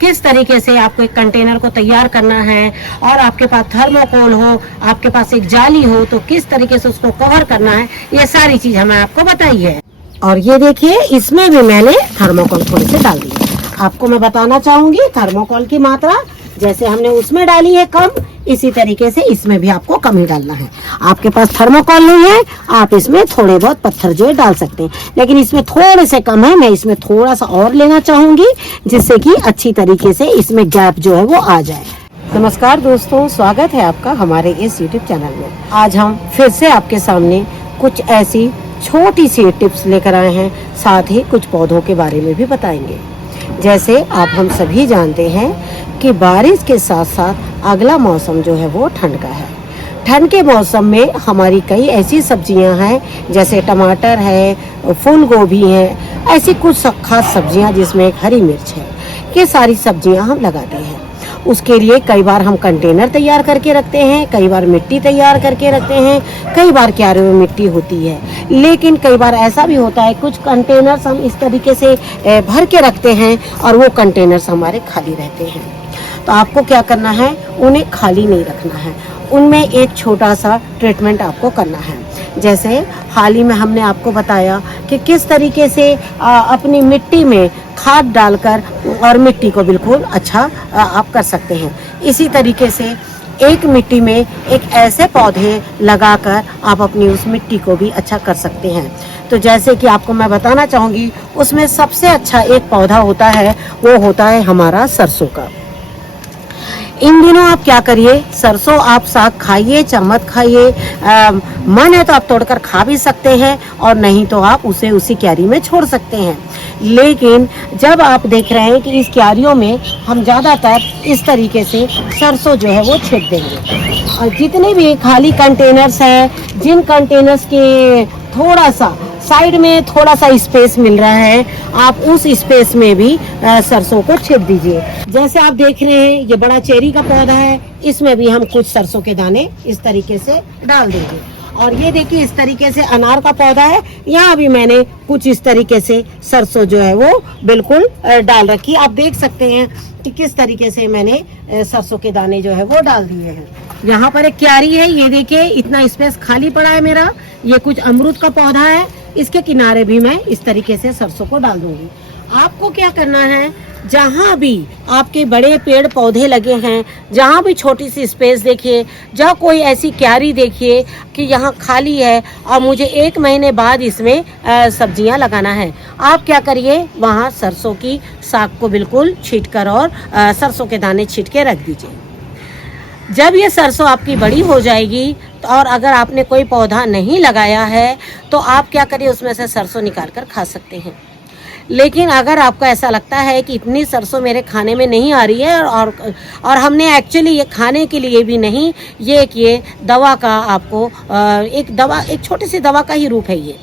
किस तरीके से आपको एक कंटेनर को तैयार करना है और आपके पास थर्मोकोल हो, आपके पास एक जाली हो तो किस तरीके से उसको कवर करना है, ये सारी चीज हमें आपको बताई है। और ये देखिए इसमें भी मैंने थर्मोकोल थोड़े से डाल दिए। आपको मैं बताना चाहूंगी थर्मोकोल की मात्रा जैसे हमने उसमें डाली है कम, इसी तरीके से इसमें भी आपको कम ही डालना है। आपके पास थर्मोकोल नहीं है, आप इसमें थोड़े बहुत पत्थर जो है डाल सकते हैं, लेकिन इसमें थोड़े से कम है। मैं इसमें थोड़ा सा और लेना चाहूंगी जिससे कि अच्छी तरीके से इसमें गैप जो है वो आ जाए। नमस्कार दोस्तों, स्वागत है आपका हमारे इस YouTube चैनल में। आज हम फिर से आपके सामने कुछ ऐसी छोटी सी टिप्स लेकर आए हैं, साथ ही कुछ पौधों के बारे में भी बताएंगे। जैसे आप हम सभी जानते हैं कि बारिश के साथ साथ अगला मौसम जो है वो ठंड का है। ठंड के मौसम में हमारी कई ऐसी सब्जियां हैं जैसे टमाटर है, फूल गोभी है, ऐसी कुछ खास सब्जियां जिसमें हरी मिर्च है। ये सारी सब्जियां हम लगाते हैं। उसके लिए कई बार हम कंटेनर तैयार करके रखते हैं, कई बार मिट्टी तैयार करके रखते हैं, कई बार क्यारे में मिट्टी होती है। लेकिन कई बार ऐसा भी होता है कुछ कंटेनर्स हम इस तरीके से भर के रखते हैं और वो कंटेनर्स हमारे खाली रहते हैं। तो आपको क्या करना है, उन्हें खाली नहीं रखना है, उनमें एक छोटा सा ट्रीटमेंट आपको करना है। जैसे हाल ही में हमने आपको बताया कि किस तरीके से अपनी मिट्टी में खाद डालकर और मिट्टी को बिल्कुल अच्छा आप कर सकते हैं। इसी तरीके से एक मिट्टी में एक ऐसे पौधे लगाकर आप अपनी उस मिट्टी को भी अच्छा कर सकते हैं। तो जैसे कि आपको मैं बताना चाहूँगी, उसमें सबसे अच्छा एक पौधा होता है, वो होता है हमारा सरसों का। इन दिनों आप क्या करिए, सरसों आप साग खाइए चाहे मत खाइए, मन है तो आप तोड़कर खा भी सकते हैं और नहीं तो आप उसे उसी क्यारी में छोड़ सकते हैं। लेकिन जब आप देख रहे हैं कि इस क्यारियों में हम ज़्यादातर इस तरीके से सरसों जो है वो छींट देंगे। और जितने भी खाली कंटेनर्स हैं, जिन कंटेनर्स के थोड़ा सा साइड में थोड़ा सा स्पेस मिल रहा है, आप उस स्पेस में भी सरसों को छींट दीजिए। जैसे आप देख रहे हैं ये बड़ा चेरी का पौधा है, इसमें भी हम कुछ सरसों के दाने इस तरीके से डाल देंगे। और ये देखिए इस तरीके से अनार का पौधा है, यहाँ भी मैंने कुछ इस तरीके से सरसों जो है वो बिल्कुल डाल रखी। आप देख सकते हैं कि किस तरीके से मैंने सरसों के दाने जो है वो डाल दिए हैं। यहाँ पर एक क्यारी है, ये देखिए इतना स्पेस खाली पड़ा है मेरा। ये कुछ अमरूद का पौधा है, इसके किनारे भी मैं इस तरीके से सरसों को डाल दूंगी। आपको क्या करना है, जहाँ भी आपके बड़े पेड़ पौधे लगे हैं, जहाँ भी छोटी सी स्पेस देखिए, जहाँ कोई ऐसी क्यारी देखिए कि यहाँ खाली है और मुझे 1 महीने बाद इसमें सब्जियाँ लगाना है, आप क्या करिए, वहाँ सरसों की साग को बिल्कुल छींटकर और सरसों के दाने छींट के रख दीजिए। जब ये सरसों आपकी बड़ी हो जाएगी तो और अगर आपने कोई पौधा नहीं लगाया है तो आप क्या करिए, उसमें से सरसों निकाल कर खा सकते हैं। लेकिन अगर आपको ऐसा लगता है कि इतनी सरसों मेरे खाने में नहीं आ रही है और हमने एक्चुअली ये खाने के लिए भी नहीं, ये दवा का आपको एक छोटी सी दवा का ही रूप है। ये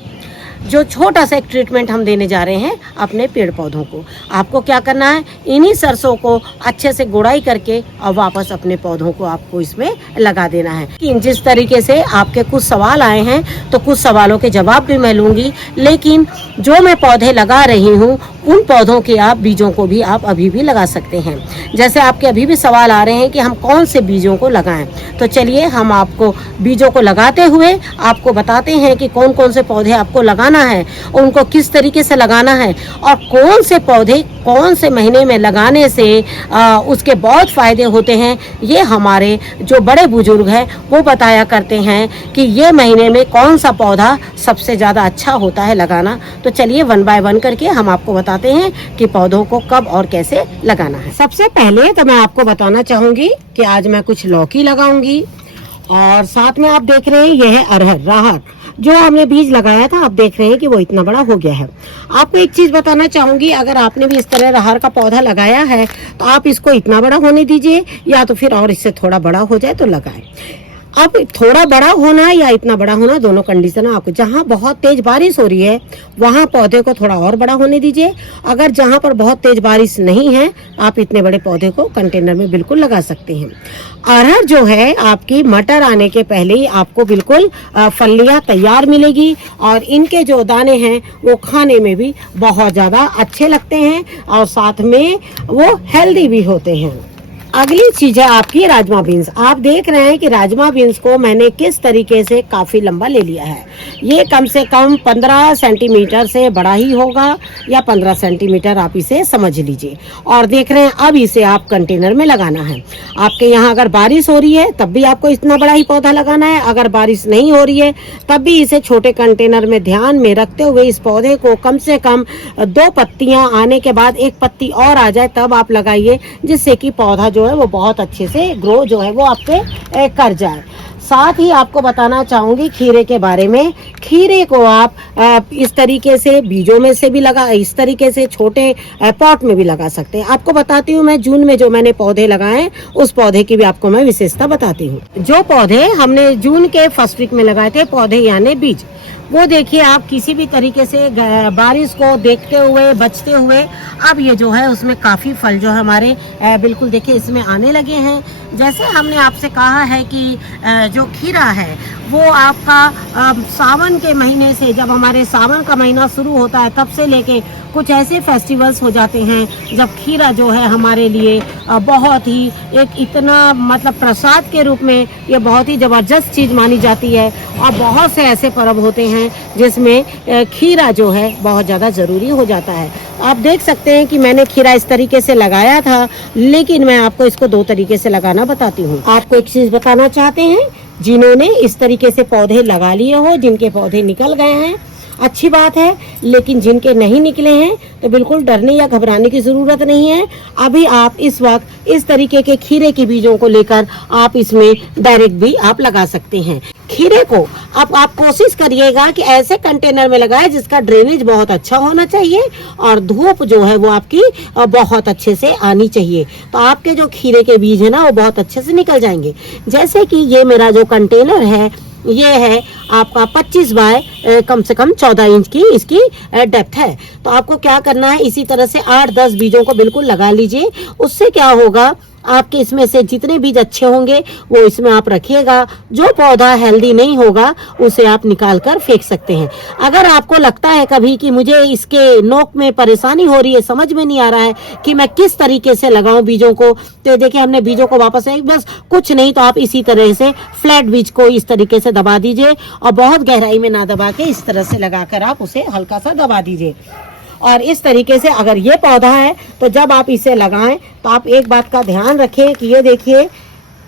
जो छोटा सा एक ट्रीटमेंट हम देने जा रहे हैं अपने पेड़ पौधों को। आपको क्या करना है, इन्हीं सरसों को अच्छे से गुड़ाई करके और वापस अपने पौधों को आपको इसमें लगा देना है। कि जिस तरीके से आपके कुछ सवाल आए हैं तो कुछ सवालों के जवाब भी मैं लूँगी, लेकिन जो मैं पौधे लगा रही हूँ उन पौधों के आप बीजों को भी आप अभी भी लगा सकते हैं। जैसे आपके अभी भी सवाल आ रहे हैं कि हम कौन से बीजों को लगाएं, तो चलिए हम आपको बीजों को लगाते हुए आपको बताते हैं कि कौन कौन से पौधे आपको लगाना है, उनको किस तरीके से लगाना है और कौन से पौधे कौन से महीने में लगाने से उसके बहुत फ़ायदे होते हैं। ये हमारे जो बड़े बुजुर्ग हैं वो बताया करते हैं कि ये महीने में कौन सा पौधा सबसे ज़्यादा अच्छा होता है लगाना। तो चलिए 1 बाय 1 करके हम आपको बताते हैं कि पौधों को कब और कैसे लगाना है। सबसे पहले तो मैं आपको बताना चाहूँगी कि आज मैं कुछ लौकी लगाऊंगी और साथ में आप देख रहे हैं ये है अरहर, राहर, जो हमने बीज लगाया था। आप देख रहे हैं कि वो इतना बड़ा हो गया है। आपको एक चीज़ बताना चाहूँगी, अगर आपने भी इस तरह राहर का पौधा लगाया है तो आप इसको इतना बड़ा होने दीजिए या तो फिर और इससे थोड़ा बड़ा हो जाए तो लगाएं। अब थोड़ा बड़ा होना या इतना बड़ा होना दोनों कंडीशन आपको, जहाँ बहुत तेज बारिश हो रही है वहाँ पौधे को थोड़ा और बड़ा होने दीजिए। अगर जहाँ पर बहुत तेज बारिश नहीं है आप इतने बड़े पौधे को कंटेनर में बिल्कुल लगा सकते हैं। अरहर जो है आपकी मटर आने के पहले ही आपको बिल्कुल फलियां तैयार मिलेगी और इनके जो दाने हैं वो खाने में भी बहुत ज़्यादा अच्छे लगते हैं और साथ में वो हेल्दी भी होते हैं। अगली चीज है आपकी राजमा बीन्स। आप देख रहे हैं कि राजमा बीन्स को मैंने किस तरीके से काफ़ी लंबा ले लिया है। ये कम से कम 15 सेंटीमीटर से बड़ा ही होगा या 15 सेंटीमीटर आप इसे समझ लीजिए। और देख रहे हैं अब इसे आप कंटेनर में लगाना है। आपके यहाँ अगर बारिश हो रही है तब भी आपको इतना बड़ा ही पौधा लगाना है, अगर बारिश नहीं हो रही है तब भी इसे छोटे कंटेनर में ध्यान में रखते हुए इस पौधे को कम से कम 2 पत्तियां आने के बाद 1 पत्ती और आ जाए तब आप लगाइए, जिससे कि पौधा जो है वो बहुत अच्छे से ग्रो जो है वो आपके कर जाए। साथ ही आपको बताना चाहूँगी खीरे के बारे में। खीरे को आप इस तरीके से बीजों में से भी लगा, इस तरीके से छोटे पॉट में भी लगा सकते हैं। आपको बताती हूँ मैं जून में जो मैंने पौधे लगाए उस पौधे की भी आपको मैं विशेषता बताती हूँ। जो पौधे हमने जून के फर्स्ट वीक में लगाए थे, पौधे यानी बीज, वो देखिए आप किसी भी तरीके से बारिश को देखते हुए बचते हुए अब ये जो है उसमें काफ़ी फल जो है हमारे बिल्कुल देखिए इसमें आने लगे हैं। जैसे हमने आपसे कहा है कि जो खीरा है वो आपका सावन के महीने से, जब हमारे सावन का महीना शुरू होता है तब से लेके कुछ ऐसे फेस्टिवल्स हो जाते हैं जब खीरा जो है हमारे लिए बहुत ही एक इतना मतलब प्रसाद के रूप में ये बहुत ही ज़बरदस्त चीज़ मानी जाती है। और बहुत से ऐसे पर्व होते हैं जिसमें खीरा जो है बहुत ज़्यादा ज़रूरी हो जाता है। आप देख सकते हैं कि मैंने खीरा इस तरीके से लगाया था, लेकिन मैं आपको इसको 2 तरीके से लगाना बताती हूँ। आपको एक चीज़ बताना चाहते हैं, जिन्होंने इस तरीके से पौधे लगा लिए हो, जिनके पौधे निकल गए हैं, अच्छी बात है, लेकिन जिनके नहीं निकले हैं तो बिल्कुल डरने या घबराने की ज़रूरत नहीं है। अभी आप इस वक्त इस तरीके के खीरे के बीजों को लेकर आप इसमें डायरेक्ट भी आप लगा सकते हैं। खीरे को अब आप कोशिश करिएगा कि ऐसे कंटेनर में लगाएं जिसका ड्रेनेज बहुत अच्छा होना चाहिए और धूप जो है वो आपकी बहुत अच्छे से आनी चाहिए, तो आपके जो खीरे के बीज है ना वो बहुत अच्छे से निकल जाएंगे। जैसे कि ये मेरा जो कंटेनर है ये है आपका 25 बाय कम से कम 14 इंच की इसकी डेप्थ है। तो आपको क्या करना है, इसी तरह से 8-10 बीजों को बिल्कुल लगा लीजिए। उससे क्या होगा, आपके इसमें से जितने बीज अच्छे होंगे वो इसमें आप रखिएगा, जो पौधा हेल्दी नहीं होगा उसे आप निकाल कर फेंक सकते हैं। अगर आपको लगता है कभी कि मुझे इसके नोक में परेशानी हो रही है, समझ में नहीं आ रहा है कि मैं किस तरीके से लगाऊं बीजों को, तो देखिए हमने बीजों को वापस बस कुछ नहीं तो आप इसी तरह से फ्लैट बीज को इस तरीके से दबा दीजिए और बहुत गहराई में ना दबा के इस तरह से लगाकर आप उसे हल्का सा दबा दीजिए। और इस तरीके से अगर ये पौधा है तो जब आप इसे लगाएं तो आप एक बात का ध्यान रखें कि ये देखिए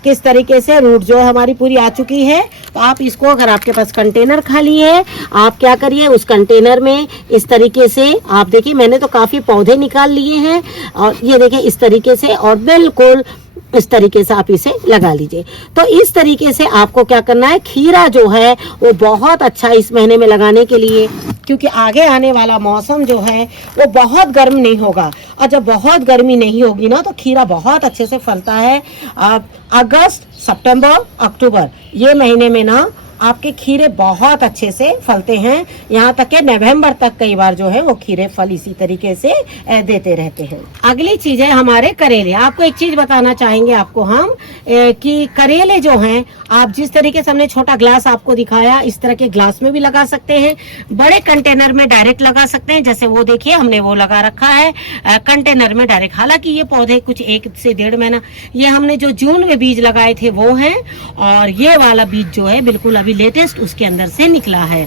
किस तरीके से रूट जो है हमारी पूरी आ चुकी है। तो आप इसको, अगर आपके पास कंटेनर खाली है, आप क्या करिए उस कंटेनर में इस तरीके से, आप देखिए मैंने तो काफ़ी पौधे निकाल लिए हैं और ये देखिए इस तरीके से, और बिल्कुल इस तरीके से आप इसे लगा लीजिए। तो इस तरीके से आपको क्या करना है, खीरा जो है वो बहुत अच्छा इस महीने में लगाने के लिए, क्योंकि आगे आने वाला मौसम जो है वो बहुत गर्म नहीं होगा, और जब बहुत गर्मी नहीं होगी ना तो खीरा बहुत अच्छे से फलता है। अगस्त, सितंबर, अक्टूबर ये महीने में ना आपके खीरे बहुत अच्छे से फलते हैं, यहाँ तक कि नवंबर तक कई बार जो है वो खीरे फल इसी तरीके से देते रहते हैं। अगली चीज है हमारे करेले। आपको एक चीज बताना चाहेंगे आपको हम कि करेले जो हैं आप जिस तरीके से हमने छोटा ग्लास आपको दिखाया इस तरह के ग्लास में भी लगा सकते हैं, बड़े कंटेनर में डायरेक्ट लगा सकते हैं, जैसे वो देखिए हमने वो लगा रखा है कंटेनर में डायरेक्ट। हालांकि ये पौधे कुछ 1 से 1.5 महीना, ये हमने जो जून में बीज लगाए थे वो हैं, और ये वाला बीज जो है बिल्कुल अभी लेटेस्ट उसके अंदर से निकला है।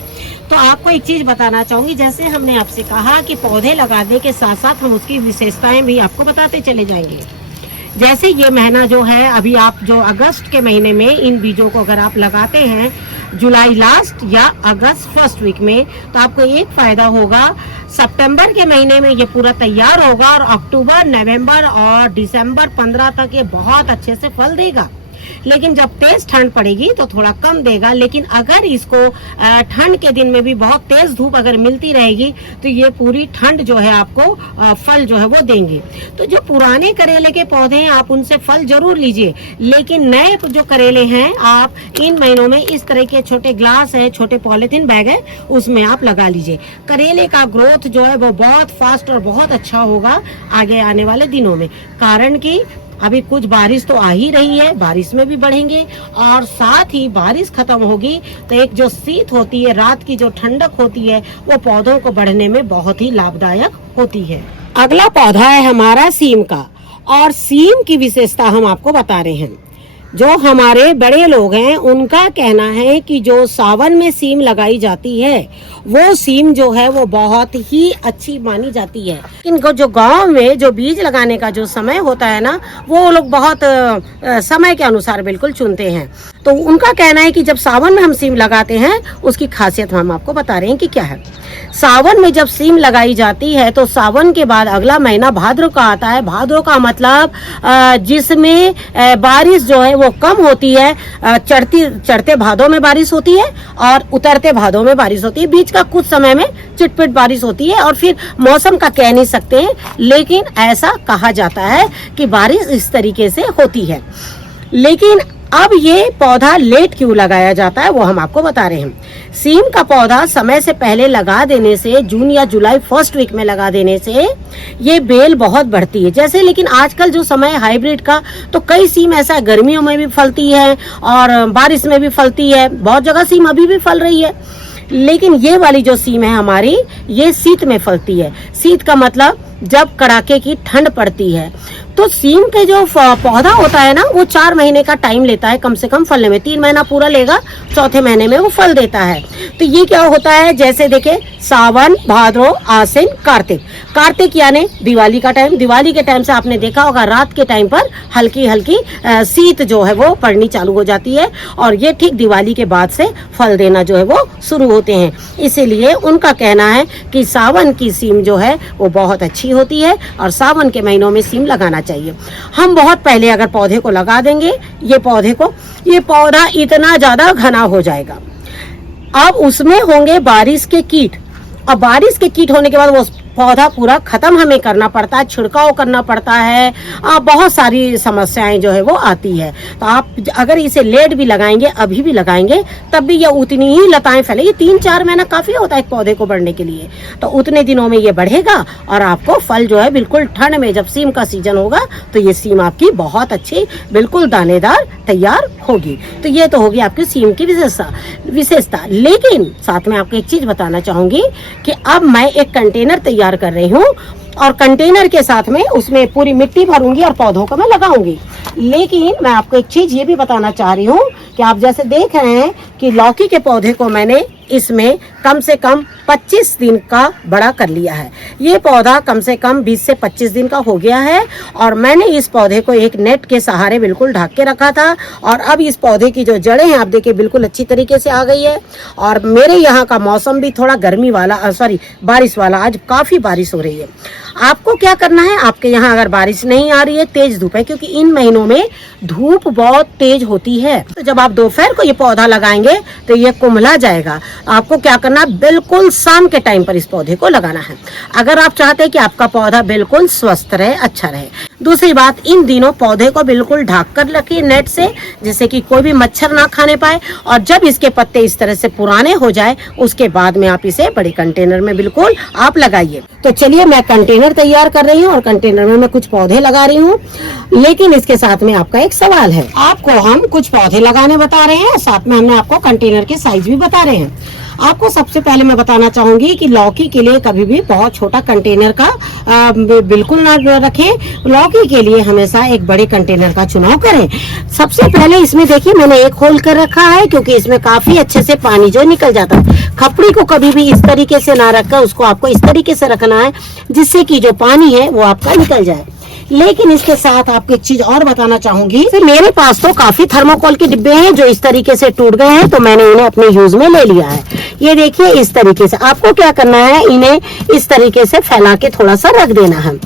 तो आपको एक चीज बताना चाहूंगी, जैसे हमने आपसे कहा कि पौधे लगाने के साथ साथ हम उसकी विशेषताएं भी आपको बताते चले जाएंगे। जैसे ये महीना जो है अभी आप जो अगस्त के महीने में इन बीजों को अगर आप लगाते हैं जुलाई लास्ट या अगस्त फर्स्ट वीक में, तो आपको एक फायदा होगा, सितंबर के महीने में ये पूरा तैयार होगा और अक्टूबर, नवंबर और दिसंबर 15 तक ये बहुत अच्छे से फल देगा। लेकिन जब तेज ठंड पड़ेगी तो थोड़ा कम देगा। लेकिन अगर इसको ठंड के दिन में भी बहुत तेज धूप अगर मिलती रहेगी तो ये पूरी ठंड जो है आपको फल जो है वो देंगे। तो जो पुराने करेले के पौधे हैं आप उनसे फल जरूर लीजिए, लेकिन नए जो करेले हैं आप इन महीनों में इस तरह के छोटे ग्लास है, छोटे पॉलिथीन बैग है, उसमें आप लगा लीजिए। करेले का ग्रोथ जो है वो बहुत फास्ट और बहुत अच्छा होगा आगे आने वाले दिनों में। कारण कि अभी कुछ बारिश तो आ ही रही है, बारिश में भी बढ़ेंगे और साथ ही बारिश खत्म होगी तो एक जो शीत होती है, रात की जो ठंडक होती है, वो पौधों को बढ़ने में बहुत ही लाभदायक होती है। अगला पौधा है हमारा सीम का, और सीम की विशेषता हम आपको बता रहे हैं। जो हमारे बड़े लोग हैं उनका कहना है कि जो सावन में सीम लगाई जाती है वो सीम जो है वो बहुत ही अच्छी मानी जाती है। इनको जो गांव में जो बीज लगाने का जो समय होता है ना, वो लोग बहुत समय के अनुसार बिल्कुल चुनते हैं। तो उनका कहना है कि जब सावन में हम सीम लगाते हैं उसकी खासियत हम आपको बता रहे हैं कि क्या है। सावन में जब सीम लगाई जाती है तो सावन के बाद अगला महीना भाद्र का आता है। भाद्र का मतलब जिसमें बारिश जो है वो कम होती है। चढ़ते भादों में बारिश होती है और उतरते भादों में बारिश होती है। बीच का कुछ समय में चिटपिट बारिश होती है और फिर मौसम का कह नहीं सकते हैं, लेकिन ऐसा कहा जाता है कि बारिश इस तरीके से होती है। लेकिन अब ये पौधा लेट क्यों लगाया जाता है वो हम आपको बता रहे हैं। सीम का पौधा समय से पहले लगा देने से, जून या जुलाई फर्स्ट वीक में लगा देने से ये बेल बहुत बढ़ती है। जैसे लेकिन आजकल जो समय हाइब्रिड का, तो कई सीम ऐसा है गर्मियों में भी फलती है और बारिश में भी फलती है। बहुत जगह सीम अभी भी फल रही है, लेकिन ये वाली जो सीम है हमारी, ये शीत में फलती है। शीत का मतलब जब कड़ाके की ठंड पड़ती है। तो सीम के जो पौधा होता है ना, वो 4 महीने का टाइम लेता है कम से कम फलने में। 3 महीना पूरा लेगा, चौथे महीने में वो फल देता है। तो ये क्या होता है, जैसे देखे सावन, भाद्रो, आसिन, कार्तिक। कार्तिक यानी दिवाली का टाइम। दिवाली के टाइम से आपने देखा होगा रात के टाइम पर हल्की हल्की शीत जो है वो पड़नी चालू हो जाती है और ये ठीक दिवाली के बाद से फल देना जो है वो शुरू होते हैं। इसीलिए उनका कहना है कि सावन की सीम जो है वो बहुत अच्छी होती है और सावन के महीनों में सीम लगाना चाहिए। हम बहुत पहले अगर पौधे को लगा देंगे, ये पौधा इतना ज्यादा घना हो जाएगा। अब उसमें होंगे बारिश के कीट, और बारिश के कीट होने के बाद वो पौधा पूरा खत्म हमें करना पड़ता है, छिड़काव करना पड़ता है, बहुत सारी समस्याएं जो है वो आती है। तो आप अगर इसे लेट भी लगाएंगे, अभी भी लगाएंगे, तब भी ये उतनी ही लताएं फैलेगी। 3-4 महीना काफी होता है एक पौधे को बढ़ने के लिए। तो उतने दिनों में ये बढ़ेगा और आपको फल जो है बिल्कुल ठंड में जब सीम का सीजन होगा तो ये सीम आपकी बहुत अच्छी बिल्कुल दानेदार तैयार होगी। तो ये तो होगी आपकी सीम की विशेषता। लेकिन साथ में आपको एक चीज बताना चाहूंगी कि अब मैं एक कंटेनर तैयार कर रही हूँ और कंटेनर के साथ में उसमें पूरी मिट्टी भरूंगी और पौधों को मैं लगाऊंगी। लेकिन मैं आपको एक चीज ये भी बताना चाह रही हूँ कि आप जैसे देख रहे हैं कि लौकी के पौधे को मैंने इसमें कम से कम 25 दिन का बड़ा कर लिया है। ये पौधा कम से कम 20 से 25 दिन का हो गया है और मैंने इस पौधे को एक नेट के सहारे बिल्कुल ढक के रखा था और अब इस पौधे की जो जड़ें हैं आप देखिए बिल्कुल अच्छी तरीके से आ गई है। और मेरे यहाँ का मौसम भी थोड़ा गर्मी वाला बारिश वाला, आज काफी बारिश हो रही है। आपको क्या करना है, आपके यहाँ अगर बारिश नहीं आ रही है, तेज धूप है, क्योंकि इन महीनों में धूप बहुत तेज होती है, तो जब आप दोपहर को ये पौधा लगाएंगे तो ये कुम्हला जाएगा। आपको क्या करना, बिल्कुल शाम के टाइम पर इस पौधे को लगाना है अगर आप चाहते हैं कि आपका पौधा बिल्कुल स्वस्थ रहे, अच्छा रहे। दूसरी बात, इन दिनों पौधे को बिल्कुल ढक कर रखिए नेट से, जिससे कि कोई भी मच्छर ना खाने पाए। और जब इसके पत्ते इस तरह से पुराने हो जाए उसके बाद में आप इसे बड़े कंटेनर में बिल्कुल आप लगाइए। तो चलिए मैं कंटेनर तैयार कर रही हूँ और कंटेनर में मैं कुछ पौधे लगा रही हूँ। लेकिन इसके साथ में आपका एक सवाल है, आपको हम कुछ पौधे लगाने बता रहे हैं, साथ में हमने आपको कंटेनर के साइज भी बता रहे हैं। आपको सबसे पहले मैं बताना चाहूंगी कि लौकी के लिए कभी भी बहुत छोटा कंटेनर का बिल्कुल ना रखें। लौकी के लिए हमेशा एक बड़े कंटेनर का चुनाव करें। सबसे पहले इसमें देखिए मैंने एक होल कर रखा है, क्योंकि इसमें काफी अच्छे से पानी जो निकल जाता है। खपड़ी को कभी भी इस तरीके से ना रखकर उसको आपको इस तरीके से रखना है जिससे कि जो पानी है वो आपका निकल जाए। लेकिन इसके साथ आपको एक चीज और बताना चाहूंगी, तो मेरे पास तो काफी थर्मोकोल के डिब्बे हैं जो इस तरीके से टूट गए हैं, तो मैंने इन्हें अपने यूज में ले लिया है। ये देखिए इस तरीके से आपको क्या करना है, इन्हें इस तरीके से फैला के थोड़ा सा रख देना है।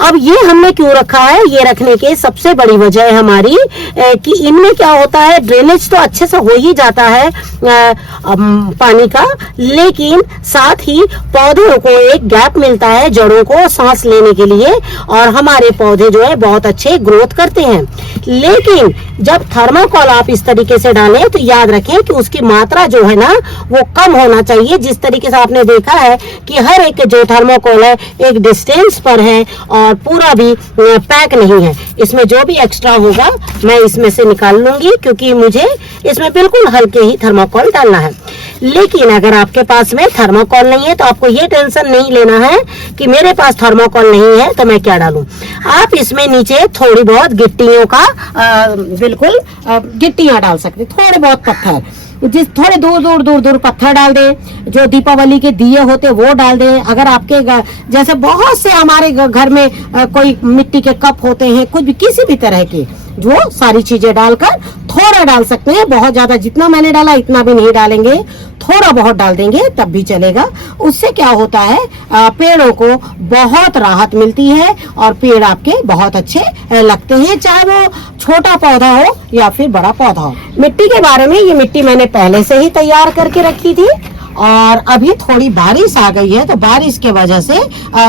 अब ये हमने क्यों रखा है, ये रखने की सबसे बड़ी वजह है हमारी कि इनमें क्या होता है, ड्रेनेज तो अच्छे से हो ही जाता है पानी का, लेकिन साथ ही पौधों को एक गैप मिलता है जड़ों को सांस लेने के लिए, और हमारे पौधे जो है बहुत अच्छे ग्रोथ करते हैं। लेकिन जब थर्मोकोल आप इस तरीके से डालें तो याद रखें कि उसकी मात्रा जो है ना वो कम होना चाहिए। जिस तरीके से आपने देखा है कि हर एक जो थर्मोकोल है एक डिस्टेंस पर है और पूरा भी पैक नहीं है, इसमें जो भी एक्स्ट्रा होगा मैं इसमें से निकाल लूंगी, क्योंकि मुझे इसमें बिल्कुल हल्के ही थर्मोकोल डालना है। लेकिन अगर आपके पास में थर्मोकोल नहीं है तो आपको ये टेंशन नहीं लेना है कि मेरे पास थर्मोकोल नहीं है तो मैं क्या डालूं। आप इसमें नीचे थोड़ी बहुत गिट्टियों का बिल्कुल गिट्टियां डाल सकते, थोड़े बहुत पत्थर, जिस थोड़े दूर पत्थर डाल दे, जो दीपावली के दिए होते वो डाल दे। अगर आपके जैसे बहुत से हमारे घर में कोई मिट्टी के कप होते हैं, कुछ भी किसी भी तरह के, जो सारी चीजें डालकर थोड़ा डाल सकते हैं, बहुत ज्यादा जितना मैंने डाला इतना भी नहीं डालेंगे, थोड़ा बहुत डाल देंगे तब भी चलेगा। उससे क्या होता है, पेड़ों को बहुत राहत मिलती है और पेड़ आपके बहुत अच्छे लगते हैं, चाहे वो छोटा पौधा हो या फिर बड़ा पौधा हो। मिट्टी के बारे में, ये मिट्टी मैंने पहले से ही तैयार करके रखी थी और अभी थोड़ी बारिश आ गई है तो बारिश के वजह से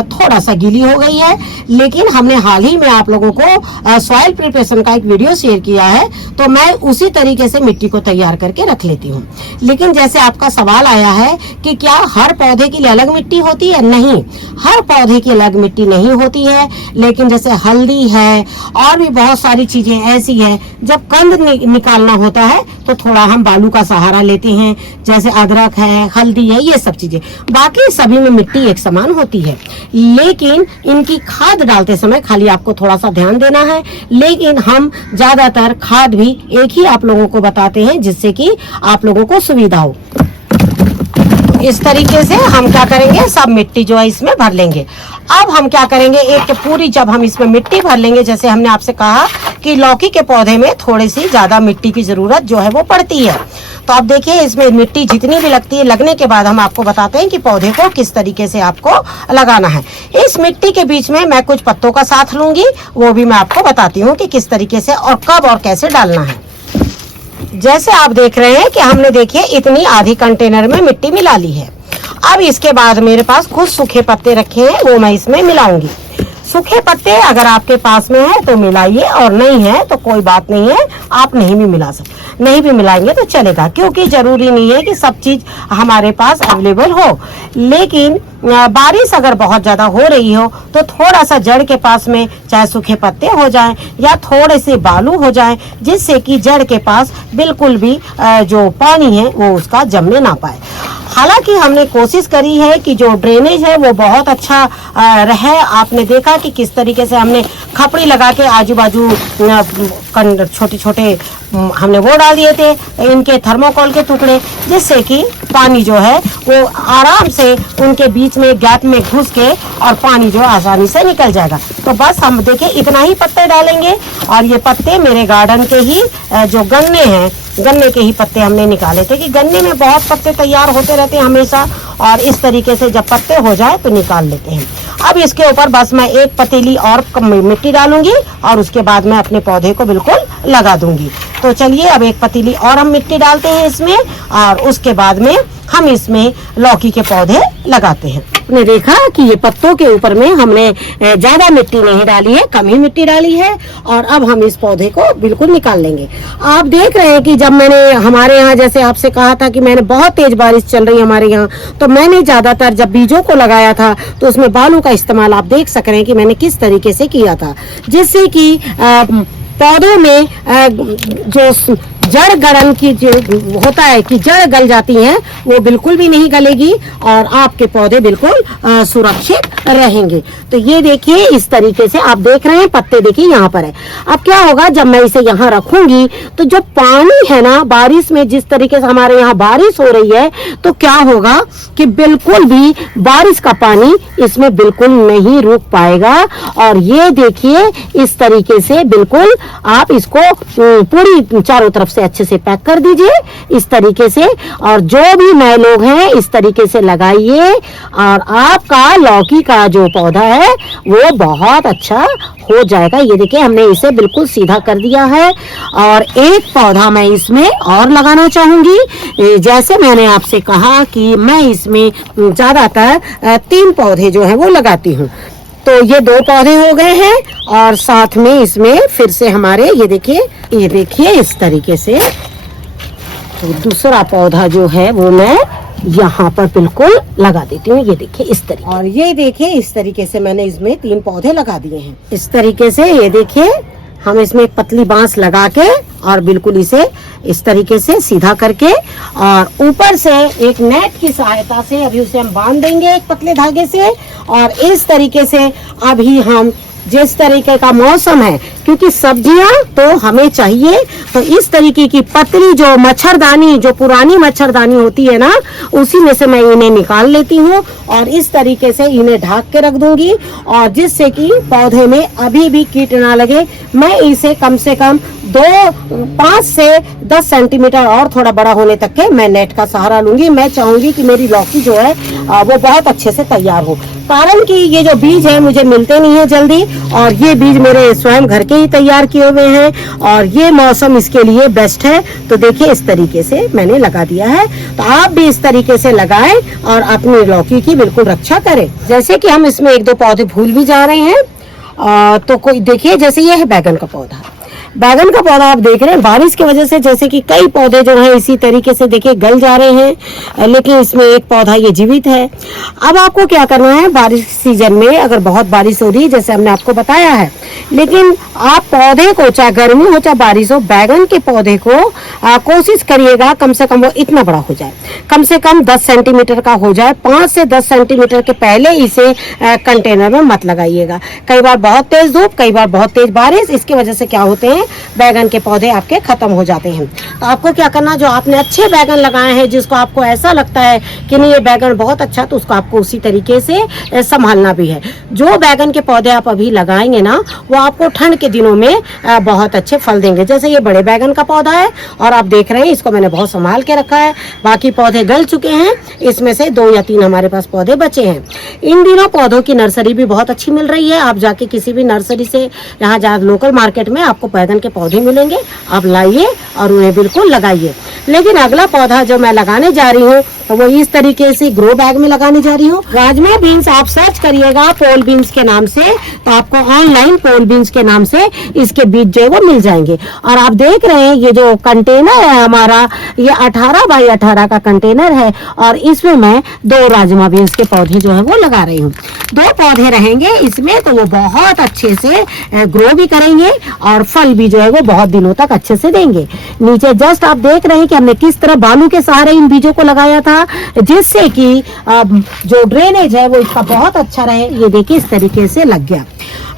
थोड़ा सा गीली हो गई है। लेकिन हमने हाल ही में आप लोगों को सॉइल प्रिपरेशन का एक वीडियो शेयर किया है, तो मैं उसी तरीके से मिट्टी को तैयार करके रख लेती हूँ। लेकिन जैसे आपका सवाल आया है कि क्या हर पौधे के लिए अलग मिट्टी होती है, नहीं, हर पौधे की अलग मिट्टी नहीं होती है। लेकिन जैसे हल्दी है और भी बहुत सारी चीजें ऐसी है, जब कंद निकालना होता है तो थोड़ा हम बालू का सहारा लेते हैं, जैसे अदरक है, हल्दी है, ये सब चीजें। बाकी सभी में मिट्टी एक समान होती है, लेकिन इनकी खाद डालते समय खाली आपको थोड़ा सा ध्यान देना है। लेकिन हम ज्यादातर खाद भी एक ही आप लोगों को बताते हैं, जिससे कि आप लोगों को सुविधा हो। इस तरीके से हम क्या करेंगे, सब मिट्टी जो है इसमें भर लेंगे। अब हम क्या करेंगे, एक पूरी जब हम इसमें मिट्टी भर लेंगे, जैसे हमने आपसे कहा कि लौकी के पौधे में थोड़ी सी ज्यादा मिट्टी की जरूरत जो है वो पड़ती है। तो आप देखिए इसमें मिट्टी जितनी भी लगती है, लगने के बाद हम आपको बताते हैं कि पौधे को किस तरीके से आपको लगाना है। इस मिट्टी के बीच में मैं कुछ पत्तों का साथ लूंगी, वो भी मैं आपको बताती हूँ कि किस तरीके से और कब और कैसे डालना है। जैसे आप देख रहे हैं कि हमने देखिए इतनी आधी कंटेनर में मिट्टी मिला ली है। अब इसके बाद मेरे पास कुछ सूखे पत्ते रखे हैं, वो मैं इसमें मिलाऊंगी। सूखे पत्ते अगर आपके पास में है तो मिलाइए, और नहीं है तो कोई बात नहीं है, आप नहीं भी मिला सकते, नहीं भी मिलाएंगे तो चलेगा, क्योंकि जरूरी नहीं है कि सब चीज हमारे पास अवेलेबल हो। लेकिन बारिश अगर बहुत ज्यादा हो रही हो तो थोड़ा सा जड़ के पास में चाहे सूखे पत्ते हो जाएं या थोड़े से बालू हो जाएं, जिससे कि जड़ के पास बिल्कुल भी जो पानी है वो उसका जमने ना पाए। हालांकि हमने कोशिश करी है कि जो ड्रेनेज है वो बहुत अच्छा रहे। आपने देखा कि किस तरीके से हमने खपड़ी लगा के आजू बाजू छोटे छोटे हमने वो डाल दिए थे इनके थर्मोकोल के टुकड़े, जिससे कि पानी जो है वो आराम से उनके बीच में गैप में घुस के और पानी जो आसानी से निकल जाएगा। तो बस हम देखिए इतना ही पत्ते डालेंगे, और ये पत्ते मेरे गार्डन के ही जो गन्ने हैं, गन्ने के ही पत्ते हमने निकाले थे कि गन्ने में बहुत पत्ते तैयार होते रहते हैं हमेशा, और इस तरीके से जब पत्ते हो जाए तो निकाल लेते हैं। अब इसके ऊपर बस मैं एक पतीली और मिट्टी डालूंगी और उसके बाद मैं अपने पौधे को बिल्कुल लगा दूंगी। तो चलिए अब एक पतीली और हम मिट्टी डालते हैं इसमें, और उसके बाद में हम इसमें लौकी के पौधे लगाते हैं। आपने देखा कि ये पत्तों के ऊपर में हमने ज्यादा मिट्टी नहीं डाली है, कम ही मिट्टी डाली है, और अब हम इस पौधे को बिल्कुल निकाल लेंगे। आप देख रहे हैं कि जब मैंने हमारे यहाँ जैसे आपसे कहा था कि मैंने बहुत तेज बारिश चल रही है हमारे यहाँ, तो मैंने ज्यादातर जब बीजों को लगाया था तो उसमें बालू का इस्तेमाल आप देख सक रहे हैं कि मैंने किस तरीके से किया था, जिससे कि पौधों में जो जड़ गलन की जो होता है कि जड़ गल जाती है, वो बिल्कुल भी नहीं गलेगी और आपके पौधे बिल्कुल सुरक्षित रहेंगे। तो ये देखिए इस तरीके से आप देख रहे हैं, पत्ते देखिए यहाँ पर है। अब क्या होगा, जब मैं इसे यहाँ रखूंगी तो जो पानी है ना, बारिश में जिस तरीके से हमारे यहाँ बारिश हो रही है, तो क्या होगा कि बिल्कुल भी बारिश का पानी इसमें बिल्कुल नहीं रुक पाएगा। और ये देखिए इस तरीके से बिल्कुल आप इसको पूरी चारों तरफ से अच्छे से पैक कर दीजिए इस तरीके से। और जो भी नए लोग हैं इस तरीके से लगाइए और आपका लौकी का जो पौधा है वो बहुत अच्छा हो जाएगा। ये देखिए हमने इसे बिल्कुल सीधा कर दिया है। और एक पौधा मैं इसमें और लगाना चाहूंगी। जैसे मैंने आपसे कहा कि मैं इसमें ज्यादातर 3 पौधे जो है वो लगाती हूँ, तो ये 2 पौधे हो गए हैं और साथ में इसमें फिर से हमारे ये देखिए इस तरीके से तो दूसरा पौधा जो है वो मैं यहाँ पर बिल्कुल लगा देती हूँ। ये देखिए इस तरीके, और ये देखिए इस तरीके से मैंने इसमें 3 पौधे लगा दिए हैं। इस तरीके से ये देखिए हम इसमें एक पतली बांस लगा के और बिल्कुल इसे इस तरीके से सीधा करके और ऊपर से एक नेट की सहायता से अभी उसे हम बांध देंगे एक पतले धागे से। और इस तरीके से अभी हम जिस तरीके का मौसम है, क्योंकि सब्जियां तो हमें चाहिए, तो इस तरीके की पतली जो मच्छरदानी, जो पुरानी मच्छरदानी होती है ना, उसी में से मैं इन्हें निकाल लेती हूँ और इस तरीके से इन्हें ढक के रख दूंगी। और जिससे कि पौधे में अभी भी कीट ना लगे। मैं इसे कम से कम 5 से 10 सेंटीमीटर और थोड़ा बड़ा होने तक के मैं नेट का सहारा लूंगी। मैं चाहूंगी कि मेरी लौकी जो है वो बहुत अच्छे से तैयार हो, कारण कि ये जो बीज है मुझे मिलते नहीं है जल्दी, और ये बीज मेरे स्वयं घर के ही तैयार किए हुए हैं और ये मौसम इसके लिए बेस्ट है। तो देखिए इस तरीके से मैंने लगा दिया है। तो आप भी इस तरीके से लगाएं और अपनी लौकी की बिल्कुल रक्षा करें। जैसे कि हम इसमें 1-2 पौधे भूल भी जा रहे हैं। तो कोई देखिए जैसे ये है बैगन का पौधा। बैगन का पौधा आप देख रहे हैं बारिश की वजह से जैसे कि कई पौधे जो हैं इसी तरीके से देखिए गल जा रहे हैं, लेकिन इसमें एक पौधा ये जीवित है। अब आपको क्या करना है, बारिश सीजन में अगर बहुत बारिश हो रही है जैसे हमने आपको बताया है, लेकिन आप पौधे को चाहे गर्मी हो चाहे बारिश हो, बैगन के पौधे को कोशिश करिएगा कम से कम वो इतना बड़ा हो जाए, कम से कम 10 सेंटीमीटर का हो जाए। 5 से 10 सेंटीमीटर के पहले इसे कंटेनर में मत लगाइएगा। कई बार बहुत तेज धूप, कई बार बहुत तेज बारिश, इसकी वजह से क्या होते हैं बैगन के पौधे आपके खत्म हो जाते हैं। तो आपको क्या करना, जो आपने अच्छे बैगन लगाए हैं जिसको आपको ऐसा लगता है कि नहीं ये बैगन बहुत अच्छा, तो उसको आपको उसी तरीके से संभालना भी है। जो बैगन के पौधे आप अभी लगाएंगे ना वो आपको ठंड के दिनों में बहुत अच्छे फल देंगे। जैसे ये बड़े बैगन का पौधा है और आप देख रहे हैं इसको मैंने बहुत संभाल के रखा है। बाकी पौधे गल चुके हैं, इसमें से 2 या 3 हमारे पास पौधे बचे हैं। इन दिनों पौधों की नर्सरी भी बहुत अच्छी मिल रही है। आप जाके किसी भी नर्सरी से, यहाँ जा लोकल मार्केट में आपको बैगन के पौधे मिलेंगे, आप लाइए और उन्हें बिल्कुल लगाइए। लेकिन अगला पौधा जो मैं लगाने जा रही हूँ तो वो इस तरीके से ग्रो बैग में लगाने जा रही हूँ। राजमा बीन्स आप सर्च करिएगा पोल बीन्स के नाम से, तो आपको ऑनलाइन पोल बीन्स के नाम से इसके बीज जो है वो मिल जाएंगे। और आप देख रहे हैं ये जो कंटेनर है हमारा, ये 18 बाई 18 का कंटेनर है और इसमें मैं 2 राजमा बीन्स के पौधे जो है वो लगा रही हूँ। 2 पौधे रहेंगे इसमें, तो वो बहुत अच्छे से ग्रो भी करेंगे और फल भी जो है वो बहुत दिनों तक अच्छे से देंगे। नीचे जस्ट आप देख रहे हैं कि हमने किस तरह बालू के सहारे इन बीजों को लगाया था, जिससे कि जो ड्रेनेज है वो इसका बहुत अच्छा रहे। ये देखिए इस तरीके से लग गया।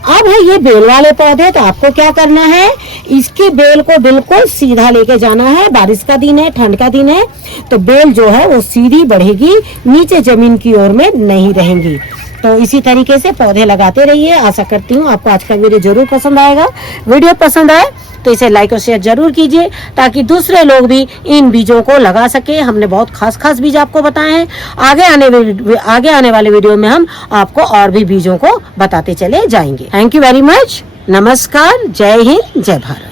अब है ये बेल वाले पौधे, तो आपको क्या करना है, इसकी बेल को बिल्कुल सीधा लेके जाना है। बारिश का दिन है, ठंड का दिन है, तो बेल जो है वो सीधी बढ़ेगी, नीचे जमीन की ओर में नहीं रहेंगी। तो इसी तरीके से पौधे लगाते रहिए। आशा करती हूँ आपको आज का वीडियो जरूर पसंद आएगा। वीडियो पसंद आए तो इसे लाइक और शेयर जरूर कीजिए ताकि दूसरे लोग भी इन बीजों को लगा सके। हमने बहुत खास बीज आपको बताए हैं। आगे आने वाले वीडियो में हम आपको और भी बीजों को बताते चले जाएंगे। Thank you very much. नमस्कार, जय हिंद, जय भारत।